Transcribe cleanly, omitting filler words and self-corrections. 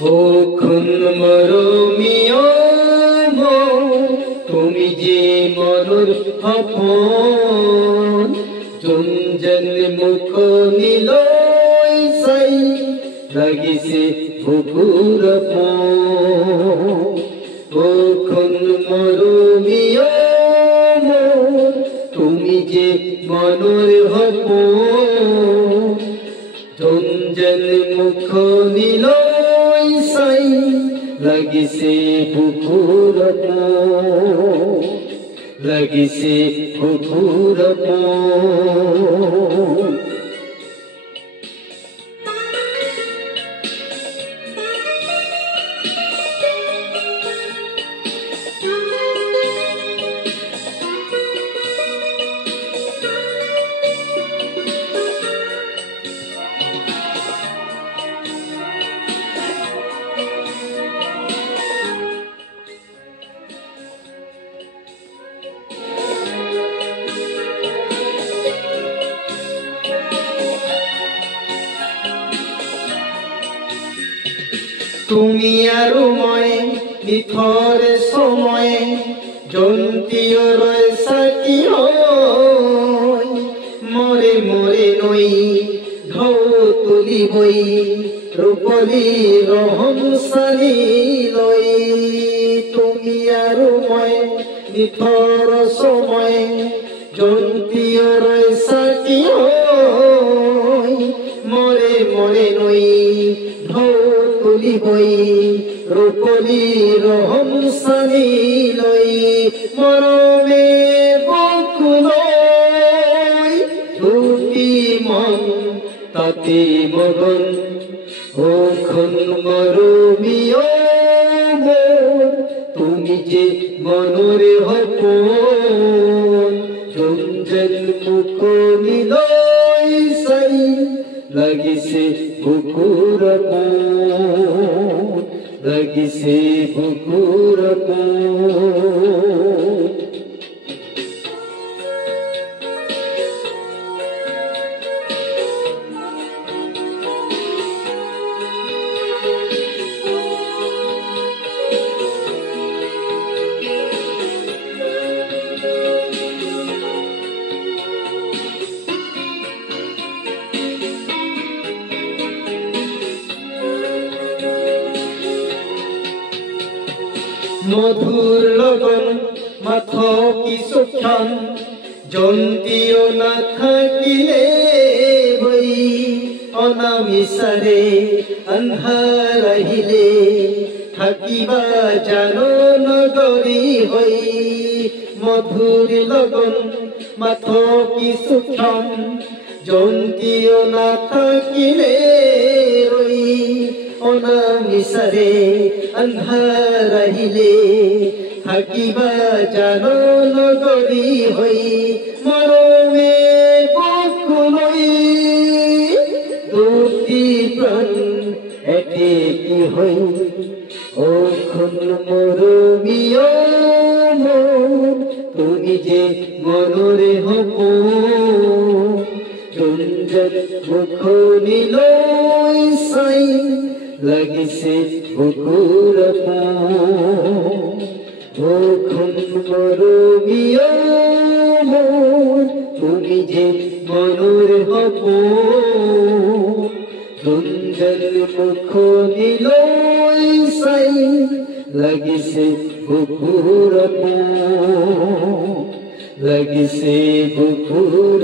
ওখন মৰমীয় তুমি যে মনৰ সপোন যোন যেন মুখনিলৈ চাই লাগিছে বুকুৰ ওখন মৰমীয় তুমি যে মনৰ সপোন যোন যেন মুখনিলৈ চাই লাগিছে বুকুৰ লাগিছে বুকুৰ তুমি আৰু মই নিথৰ সময় জন্তীয়ৰ চাকি মৰে মৰে নৈ ঢৌ তুলিবই ৰূপলী ৰহম চালি লৈ তুমি আৰু মই নিথৰ সময় জন্তীয়ৰ চাকি মৰে মৰে নৈ ঢৌ তুলিবই ৰূপলী ৰহম চালি লৈ মৰমে বকুলৈ দুটি মন তাতে মগন ওখন মৰমীয় তুমি যে মনৰ সপোন যোন যেন মুখনিলৈ চাই লাগিছে বুকুৰ লাগিছে বুকুৰ মধুৰ লগন মাথ কিছুক্ষণ জন্তীয় নাথাকিলে বৈ অনামিচাৰে আন্ধাৰ আহিলে থাকিবা জানো নগৰী হৈ মধুৰ লগন মাথ কিছুক্ষণ জন্তীয় নাথাকিলে ৰৈ অনামিচাৰে আন্ধাৰ আহিলে থাকিবা জানো নগৰী হৈ মৰমে বকুলৈ দুটি প্ৰাণ একেকি হৈ ওখন মৰমীয় তুমি যে মনৰ সপোন যোন যেন মুখনিলৈ চাই লাগিছে বুকুৰ ওখন মৰমীয় তুমি যে মনৰ সপোন যোন যেন মুখনিলৈ চাই লাগিছে বুকুৰ লাগিছে বুকুৰ